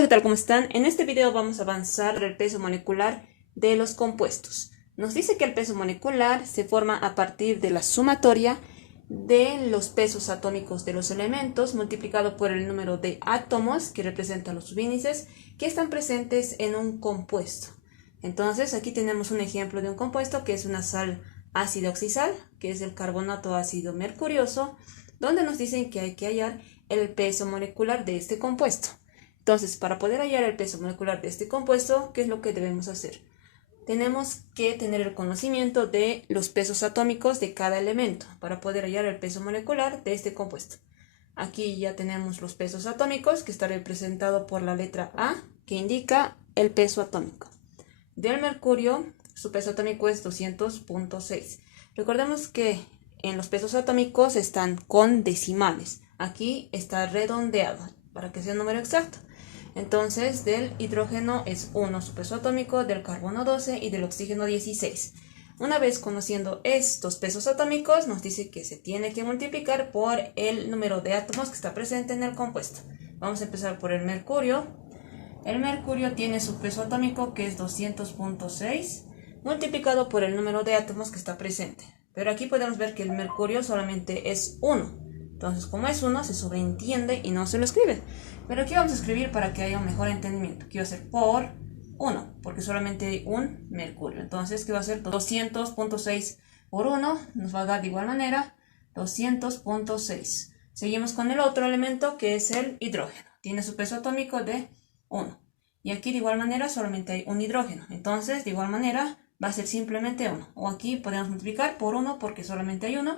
Hola, ¿qué tal? ¿Cómo están? En este video vamos a avanzar el peso molecular de los compuestos. Nos dice que el peso molecular se forma a partir de la sumatoria de los pesos atómicos de los elementos multiplicado por el número de átomos, que representan los subíndices, que están presentes en un compuesto. Entonces aquí tenemos un ejemplo de un compuesto que es una sal ácida oxisal, que es el carbonato ácido mercurioso, donde nos dicen que hay que hallar el peso molecular de este compuesto. Entonces, para poder hallar el peso molecular de este compuesto, ¿qué es lo que debemos hacer? Tenemos que tener el conocimiento de los pesos atómicos de cada elemento para poder hallar el peso molecular de este compuesto. Aquí ya tenemos los pesos atómicos, que está representado por la letra A, que indica el peso atómico. Del mercurio, su peso atómico es 200.6. Recordemos que en los pesos atómicos están con decimales. Aquí está redondeado para que sea un número exacto. Entonces, del hidrógeno es 1 su peso atómico, del carbono 12 y del oxígeno 16. Una vez conociendo estos pesos atómicos, nos dice que se tiene que multiplicar por el número de átomos que está presente en el compuesto. Vamos a empezar por el mercurio. El mercurio tiene su peso atómico, que es 200.6, multiplicado por el número de átomos que está presente. Pero aquí podemos ver que el mercurio solamente es 1. Entonces, como es 1, se sobreentiende y no se lo escribe. Pero aquí vamos a escribir para que haya un mejor entendimiento. Aquí va a ser por 1, porque solamente hay un mercurio. Entonces, ¿qué va a ser? 200.6 por 1 nos va a dar de igual manera 200.6. Seguimos con el otro elemento, que es el hidrógeno. Tiene su peso atómico de 1. Y aquí de igual manera solamente hay un hidrógeno. Entonces, de igual manera va a ser simplemente 1. O aquí podemos multiplicar por 1 porque solamente hay 1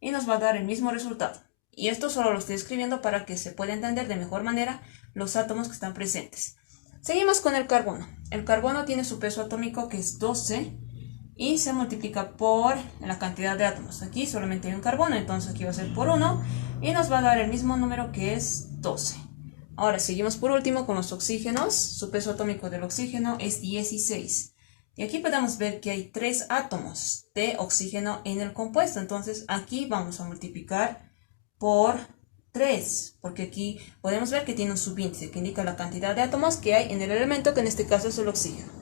y nos va a dar el mismo resultado. Y esto solo lo estoy escribiendo para que se pueda entender de mejor manera los átomos que están presentes. Seguimos con el carbono. El carbono tiene su peso atómico, que es 12, y se multiplica por la cantidad de átomos. Aquí solamente hay un carbono, entonces aquí va a ser por 1 y nos va a dar el mismo número, que es 12. Ahora seguimos por último con los oxígenos. Su peso atómico del oxígeno es 16. Y aquí podemos ver que hay 3 átomos de oxígeno en el compuesto. Entonces aquí vamos a multiplicar por 3, porque aquí podemos ver que tiene un subíndice que indica la cantidad de átomos que hay en el elemento, que en este caso es el oxígeno.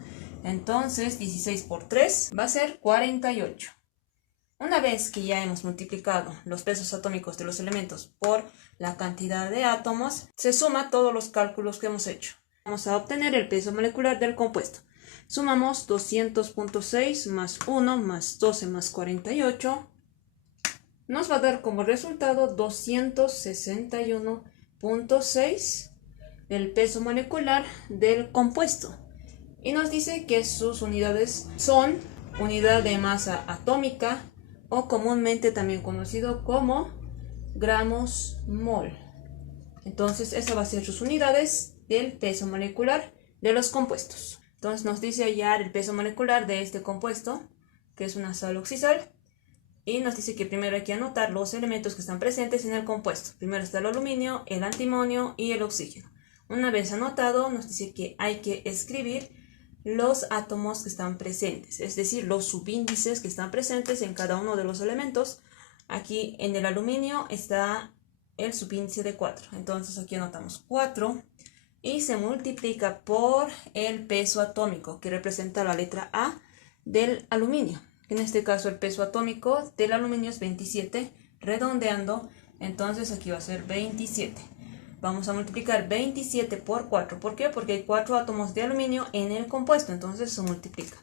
Entonces 16 por 3 va a ser 48. Una vez que ya hemos multiplicado los pesos atómicos de los elementos por la cantidad de átomos, se suma todos los cálculos que hemos hecho. Vamos a obtener el peso molecular del compuesto. Sumamos 200.6 más 1 más 12 más 48. Nos va a dar como resultado 261.6 del peso molecular del compuesto. Y nos dice que sus unidades son unidad de masa atómica, o comúnmente también conocido como gramos mol. Entonces, esa va a ser sus unidades del peso molecular de los compuestos. Entonces, nos dice hallar el peso molecular de este compuesto, que es una sal oxisal. Y nos dice que primero hay que anotar los elementos que están presentes en el compuesto. Primero está el aluminio, el antimonio y el oxígeno. Una vez anotado, nos dice que hay que escribir los átomos que están presentes, es decir, los subíndices que están presentes en cada uno de los elementos. Aquí en el aluminio está el subíndice de 4. Entonces aquí anotamos 4 y se multiplica por el peso atómico, que representa la letra A del aluminio. En este caso el peso atómico del aluminio es 27, redondeando, entonces aquí va a ser 27. Vamos a multiplicar 27 por 4. ¿Por qué? Porque hay 4 átomos de aluminio en el compuesto, entonces se multiplica.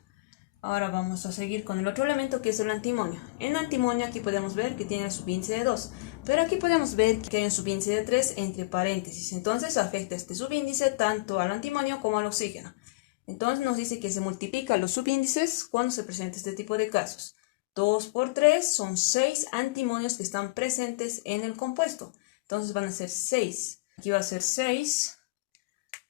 Ahora vamos a seguir con el otro elemento, que es el antimonio. En antimonio aquí podemos ver que tiene el subíndice de 2, pero aquí podemos ver que hay un subíndice de 3 entre paréntesis, entonces afecta este subíndice tanto al antimonio como al oxígeno. Entonces nos dice que se multiplican los subíndices cuando se presenta este tipo de casos. 2 por 3 son 6 antimonios que están presentes en el compuesto. Entonces van a ser 6. Aquí va a ser 6.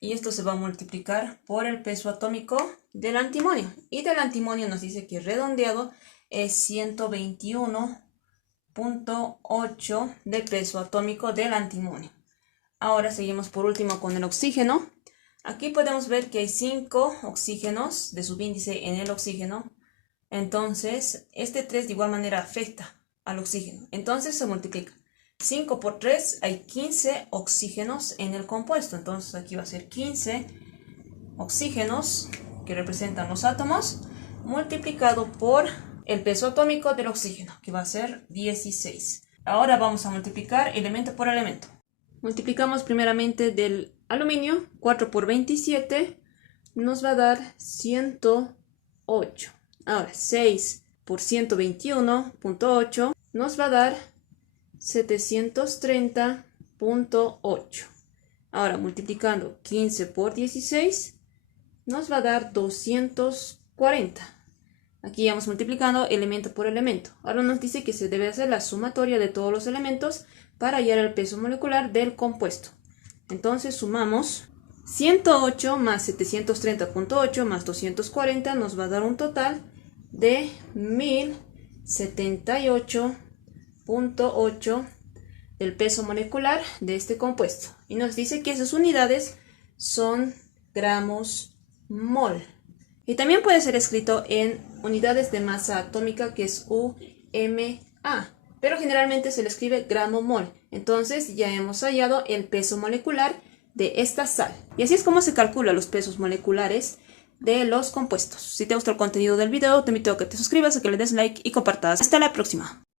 Y esto se va a multiplicar por el peso atómico del antimonio. Y del antimonio nos dice que redondeado es 121.8 de peso atómico del antimonio. Ahora seguimos por último con el oxígeno. Aquí podemos ver que hay 5 oxígenos de subíndice en el oxígeno. Entonces, este 3 de igual manera afecta al oxígeno. Entonces se multiplica. 5 por 3 hay 15 oxígenos en el compuesto. Entonces aquí va a ser 15 oxígenos, que representan los átomos, multiplicado por el peso atómico del oxígeno, que va a ser 16. Ahora vamos a multiplicar elemento por elemento. Multiplicamos primeramente del aluminio. 4 por 27 nos va a dar 108. Ahora 6 por 121.8 nos va a dar 730.8. Ahora multiplicando 15 por 16 nos va a dar 240. Aquí vamos multiplicando elemento por elemento. Ahora nos dice que se debe hacer la sumatoria de todos los elementos para hallar el peso molecular del compuesto. Entonces sumamos 108 más 730.8 más 240 nos va a dar un total de 1078.8 del peso molecular de este compuesto. Y nos dice que esas unidades son gramos mol. Y también puede ser escrito en unidades de masa atómica, que es UMA, pero generalmente se le escribe gramo mol. Entonces ya hemos hallado el peso molecular de esta sal. Y así es como se calcula los pesos moleculares de los compuestos. Si te gustó el contenido del video, te invito a que te suscribas, a que le des like y compartas. Hasta la próxima.